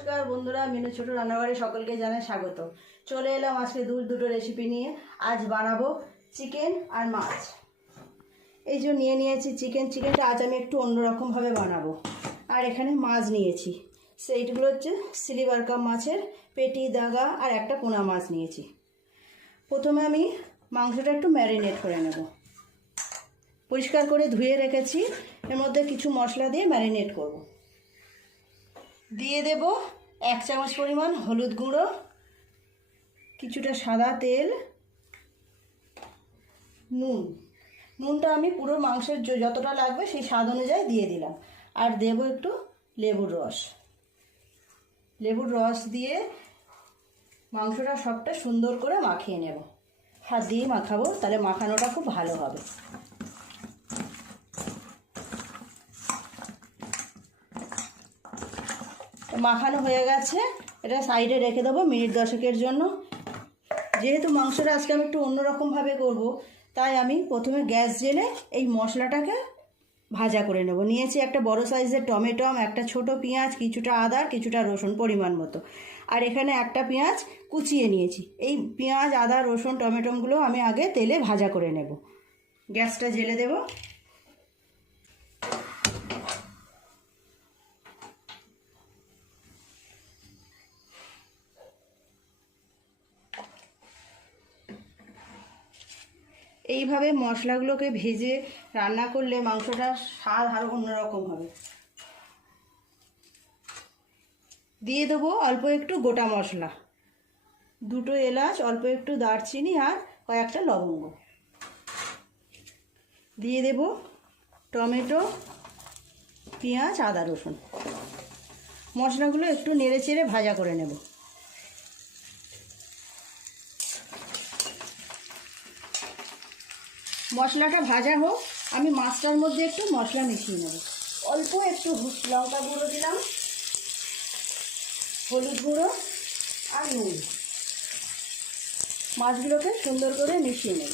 নমস্কার বন্ধুরা, মিনু ছোট রান্নাঘরে সকলকে জানাই স্বাগত। চলে এলাম আজকে দুটো রেসিপি নিয়ে। আজ বানাবো চিকেন আর মাছ। এই যে নিয়ে নিয়েছি চিকেনটা আজ আমি একটু অন্যরকমভাবে বানাবো। আর এখানে মাছ নিয়েছি, সেইগুলো হচ্ছে সিলভার কাপ মাছের পেটি, দাগা আর একটা পোনা মাছ নিয়েছি। প্রথমে আমি মাংসটা একটু ম্যারিনেট করে নেব। পরিষ্কার করে ধুয়ে রেখেছি, এর মধ্যে কিছু মশলা দিয়ে ম্যারিনেট করব। দিয়ে দেব 1 চামচ পরিমাণ হলুদ গুঁড়ো, কিছুটা সাদা তেল, নুনটা আমি পুরো মাংসের যতটা লাগবে সেই স্বাদ অনুযায়ী দিয়ে দিলাম। আর দেব একটু লেবুর রস দিয়ে মাংসটা সবটা সুন্দর করে মাখিয়ে নেব। হাত দিয়ে মাখাবো, তাহলে মাখানোটা খুব ভালো হবে। মাখানো হয়ে গেছে, এটা সাইডে রেখে দেবো মিনিট 10-এর জন্য। যেহেতু মাংসটা আজকে আমি একটু অন্যরকমভাবে করব, তাই আমি প্রথমে গ্যাস জেলে এই মশলাটাকে ভাজা করে নেব। নিয়েছি একটা বড় সাইজের টমেটো, একটা ছোট পেঁয়াজ, কিছুটা আদা, কিছুটা রসুন পরিমাণ মতো। আর এখানে একটা পেঁয়াজ কুচিয়ে নিয়েছি। এই পেঁয়াজ, আদা, রসুন, টমেটোগুলো আমি আগে তেলে ভাজা করে নেব। গ্যাসটা জেলে দেব। এইভাবে মশলাগুলোকে ভেজে রান্না করলে মাংসটা স্বাদ আরও অন্যরকম হবে। দিয়ে দেবো অল্প একটু গোটা মশলা, 2 এলাচ, অল্প একটু দারচিনি আর কয়েকটা লবঙ্গ। দিয়ে দেব টমেটো, পেঁয়াজ, আদা, রসুন। মশলাগুলো একটু নেড়েচেড়ে ভাজা করে নেব। মশলাটা ভাজা হোক, আমি মাছটার মধ্যে একটু মশলা মিশিয়ে নেব। অল্প একটু লঙ্কা গুঁড়ো দিলাম, হলুদ গুঁড়ো আর নুন। মাছগুলোকে সুন্দর করে মিশিয়ে নেব।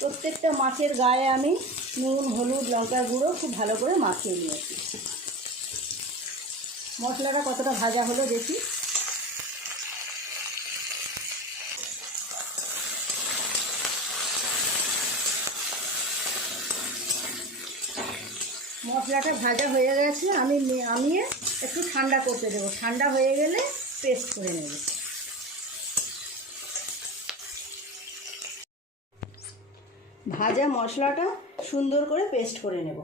প্রত্যেকটা মাছের গায়ে আমি নুন, হলুদ, লঙ্কার গুঁড়ো খুব ভালো করে মাখিয়ে নিয়েছি। মশলাটা কতটা ভাজা হলো দেখি। মশলাটা ভাজা হয়ে গেছে, আমি একটু ঠান্ডা করতে দেবো। ঠান্ডা হয়ে গেলে পেস্ট করে নেব। ভাজা মশলাটা সুন্দর করে পেস্ট করে নেব।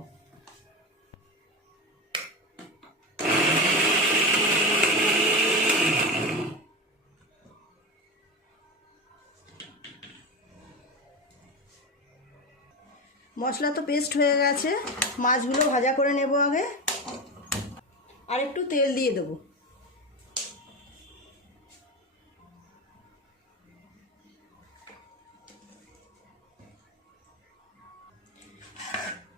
মশলা তো পেস্ট হয়ে গেছে, মাছগুলো ভাজা করে নেব আগে। আর একটু তেল দিয়ে দেবো।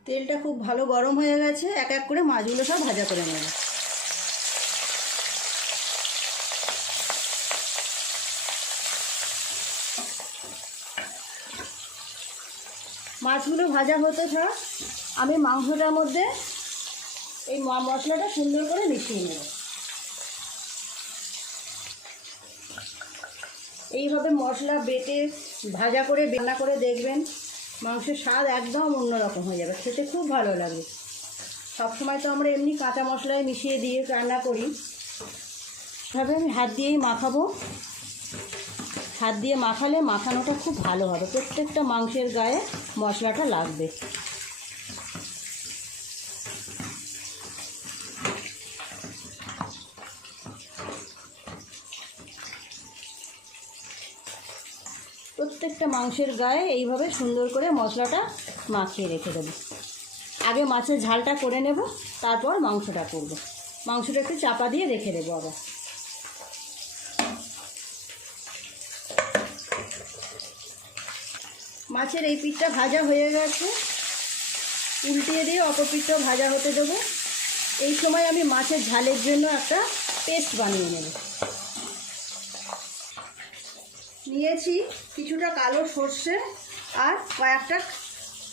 তেলটা খুব ভালো গরম হয়ে গেছে, এক এক করে মাছগুলো সব ভাজা করে নেব। মাছগুলো ভাজা হতে থাক, আমি মাংসটার মধ্যে এই মশলাটা সুন্দর করে মিশিয়ে নেব। এইভাবে মশলা বেটে ভাজা করে রান্না করে দেখবেন, মাংসের স্বাদ একদম অন্যরকম হয়ে যাবে, খেতে খুব ভালো লাগে। সবসময় তো আমরা এমনি কাঁচা মশলায় মিশিয়ে দিয়ে রান্না করি, এভাবে আমি হাত দিয়েই মাখাবো। হাত দিয়ে মাখালে মাখানোটা খুব ভালো হবে, প্রত্যেকটা মাংসের গায়ে মশলাটা লাগবে। প্রত্যেকটা মাংসের গায়ে এইভাবে সুন্দর করে মশলাটা মাখিয়ে রেখে দেবো। আগে মাছের ঝালটা করে নেব, তারপর মাংসটা করব। মাংসটা একটু চাপা দিয়ে রেখে দেবো। আবার মাছের এই পিঠটা ভাজা হয়ে গেছে, উল্টিয়ে দিয়ে অপর পিঠটাও ভাজা হতে দেবো। এই সময় আমি মাছের ঝালের জন্য একটা পেস্ট বানিয়ে নেব। নিয়েছি কিছুটা কালো সর্ষে আর কয়েকটা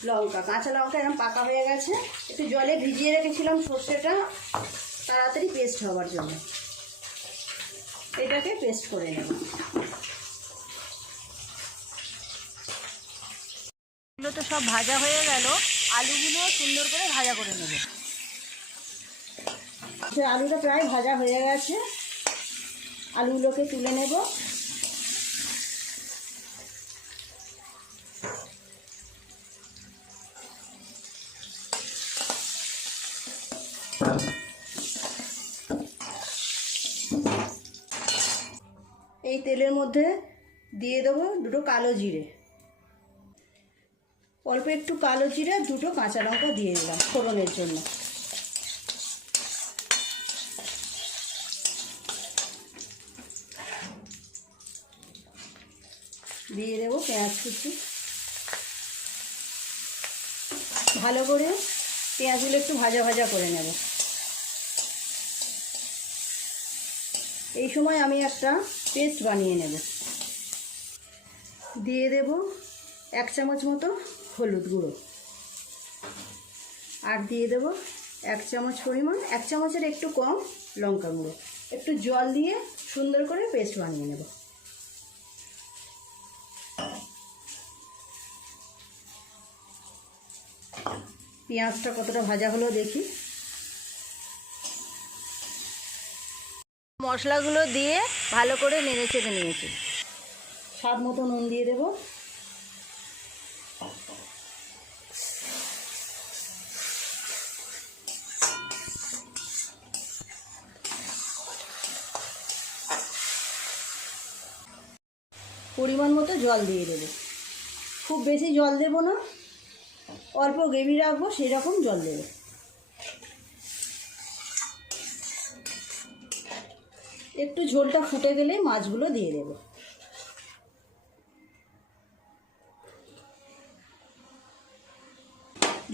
লঙ্কা, কাঁচা লঙ্কা এরকম পাকা হয়ে গেছে। একটু জলে ভিজিয়ে রেখেছিলাম সর্ষেটা তাড়াতাড়ি পেস্ট হওয়ার জন্য। এটাকে পেস্ট করে নেব। এগুলো তো সব ভাজা হয়ে গেল, আলুগুলো সুন্দর করে ভাজা করে নেব। আলুটা প্রায় ভাজা হয়ে গেছে, আলুগুলোকে তুলে নেব। এই তেলের মধ্যে দিয়ে দেবো দুটো কালো জিরে, অল্প একটু কালো জিরে, দুটো কাঁচা লঙ্কা দিয়ে দিলাম ফোড়নের জন্য। দিয়ে দেবো পেঁয়াজ কুচি। ভালো করে পেঁয়াজগুলো একটু ভাজা ভাজা করে নেব। এই সময় আমি একটা পেস্ট বানিয়ে নেব। দিয়ে দেব 1 চামচ মতো হলুদ গুঁড়ো, আর দিয়ে দেব 1 চামচ পরিমাণ, 1 চামচের একটু কম লঙ্কা গুঁড়ো। একটু জল দিয়ে সুন্দর করে পেস্ট বানিয়ে নেব। পেঁয়াজটা কতটা ভাজা হলো দেখি। মশলাগুলো দিয়ে ভালো করে নেড়ে চেড়ে নিয়েছি। স্বাদ মতো নুন দিয়ে দেব। পরিমাণ মতো জল দিয়ে দেব। খুব বেশি জল দেব না, অল্প গ্রেভি রাখবো সেই রকম জল দেব। একটু ঝোলটা ফুটে গেলে মাছগুলো দিয়ে দেব।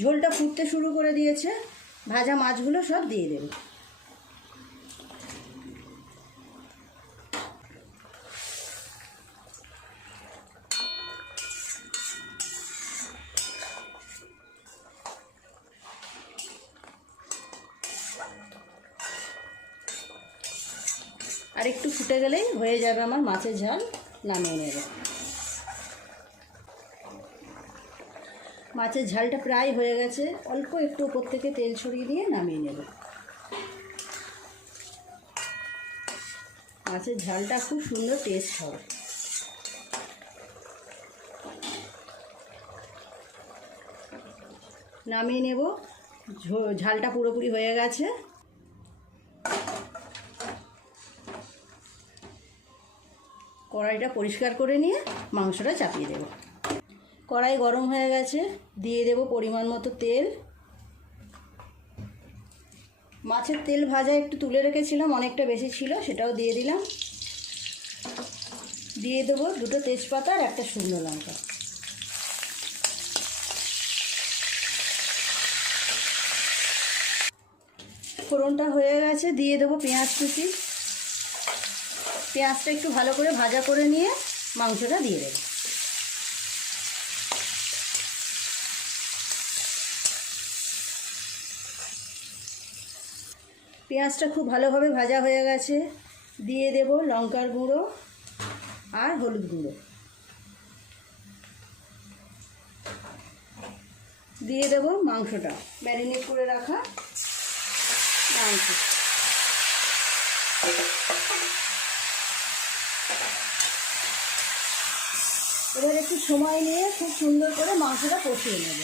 ঝোলটা ফুটতে শুরু করে দিয়েছে, ভাজা মাছগুলো সব দিয়ে দেব। আর একটু ফুটে গেলেই হয়ে যাবে আমার মাছের ঝাল, নামিয়ে নেব। মাছের ঝালটা প্রায় হয়ে গেছে, অল্প একটু উপর থেকে তেল ছড়িয়ে দিয়ে নামিয়ে নেব। মাছের ঝালটা খুব সুন্দর টেস্ট হবে। নামিয়ে নেব, ঝালটা পুরোপুরি হয়ে গেছে। কড়াইটা পরিষ্কার করে নিয়ে মাংসটা চাপিয়ে দেব। কড়াই গরম হয়ে গেছে, দিয়ে দেব পরিমাণ মতো তেল। মাছের তেল ভাজা একটু তুলে রেখেছিলাম, অনেকটা বেশি ছিল, সেটাও দিয়ে দিলাম। দিয়ে দেবো 2টো তেজপাতা আর 1টা শুকনো লঙ্কা। ফোড়নটা হয়ে গেছে, দিয়ে দেবো পেঁয়াজ কুচি। পেঁয়াজটা একটু ভালো করে ভাজা করে নিয়ে মাংসটা দিয়ে দেব। পেঁয়াজটা খুব ভালোভাবে ভাজা হয়ে গেছে, দিয়ে দেব লঙ্কার গুঁড়ো আর হলুদ গুঁড়ো। দিয়ে দেব মাংসটা, ম্যারিনেট করে রাখা মাংস। এবার একটু সময় নিয়ে খুব সুন্দর করে মাংসটা কষিয়ে নেব।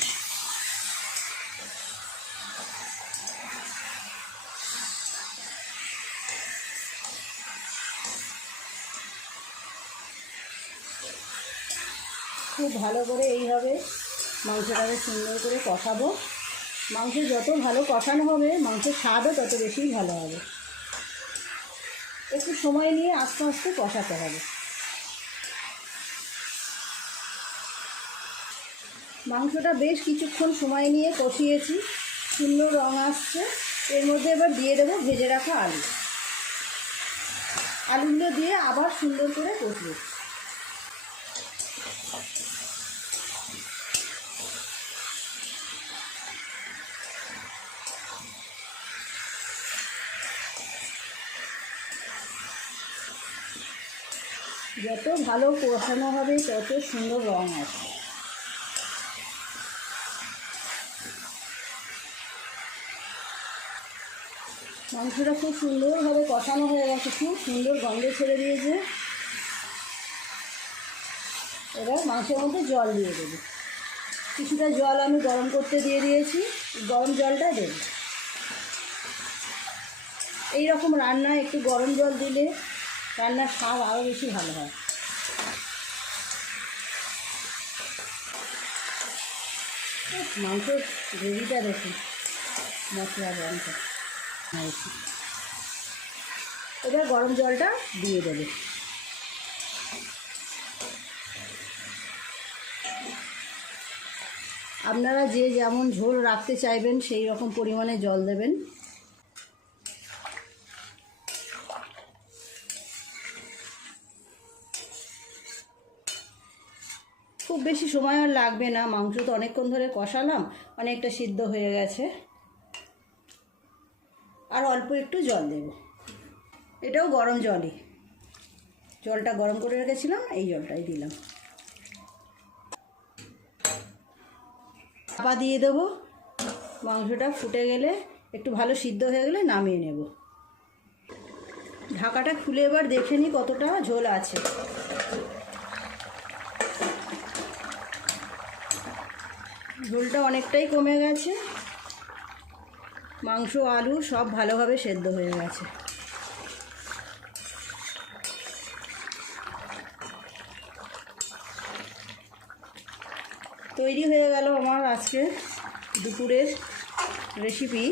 খুব ভালো করে এইভাবে মাংসটাকে সুন্দর করে কষাবো। মাংস যত ভালো কষানো হবে মাংসের স্বাদও তত বেশি ভালো হবে। একটু সময় নিয়ে আস্তে আস্তে কষাতে হবে। মাংসটা বেশ কিছুক্ষণ সময় নিয়ে কষিয়েছি, সুন্দর রং আসছে। এর মধ্যে এবার দিয়ে দেবো ভেজে রাখা আলু। আলুগুলো দিয়ে আবার সুন্দর করে কষবো। যত ভালো কষানো হবে তত সুন্দর রং আসে। মাংসটা খুব সুন্দরভাবে কষানো হয়ে গেছে, খুব সুন্দর গন্ধ ছেড়ে দিয়েছে। এবার মাংসের মধ্যে জল দিয়ে দেবো। কিছুটা জল আমি গরম করতে দিয়ে দিয়েছি, গরম জলটা দেব। এই রকম রান্না একটু গরম জল দিলে রান্নার স্বাদ আরও বেশি ভালো হয়। মাংসের গ্রেভিটা দেখুন, মশলা গরমটা হয়েছে। এবার গরম জলটা দিয়ে দেবে। আপনারা যে যেমন ঝোল রাখতে চাইবেন সেই রকম পরিমাণে জল দেবেন। খুব বেশি সময় আর লাগবে না, মাংস তো অনেকক্ষণ ধরে কষালাম, অনেকটা সিদ্ধ হয়ে গেছে। আর অল্প একটু জল দেব। এটাও গরম জলই, জলটা গরম করে রেখেছিলাম, এই জলটাই দিলাম। চাপা দিয়ে দেবো। মাংসটা ফুটে গেলে, একটু ভালো সিদ্ধ হয়ে গেলে নামিয়ে নেব। ঢাকাটা খুলে এবার দেখে নিই কতটা ঝোল আছে। ঝোলটা অনেকটাই কমে গেছে, মাংস আলু সব ভালোভাবে সেদ্ধ হয়ে গেছে। তৈরি হয়ে গেল আমার আজকে দুপুরের রেসিপি,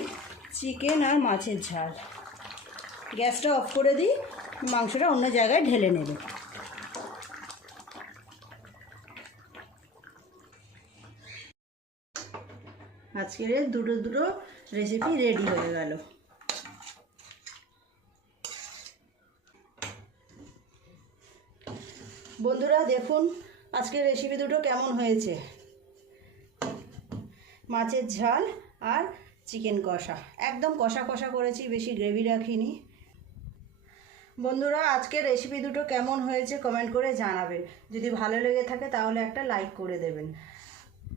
চিকেন আর মাছের ঝাল। গ্যাসটা অফ করে দিই, মাংসটা অন্য জায়গায় ঢেলে নেবে। আজকের দুটো রেসিপি রেডি হয়ে গেল। বন্ধুরা দেখুন আজকের রেসিপি দুটো কেমন হয়েছে। মাছের ঝাল আর চিকেন কষা, একদম কষা কষা করেছি, বেশি গ্রেভি রাখিনি। বন্ধুরা আজকের রেসিপি দুটো কেমন হয়েছে কমেন্ট করে জানাবেন। যদি ভালো লেগে থাকে তাহলে একটা লাইক করে দেবেন।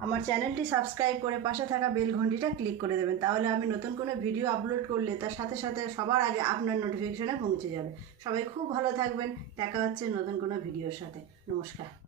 আমার চ্যানেলটি সাবস্ক্রাইব করে পাশে থাকা বেল ঘন্টিটা ক্লিক করে দেবেন, তাহলে আমি নতুন কোনো ভিডিও আপলোড করলে তার সাথে সাথে সবার আগে আপনার নোটিফিকেশনে পৌঁছে যাবে। সবাই খুব ভালো থাকবেন, দেখা হচ্ছে নতুন কোনো ভিডিওর সাথে। নমস্কার।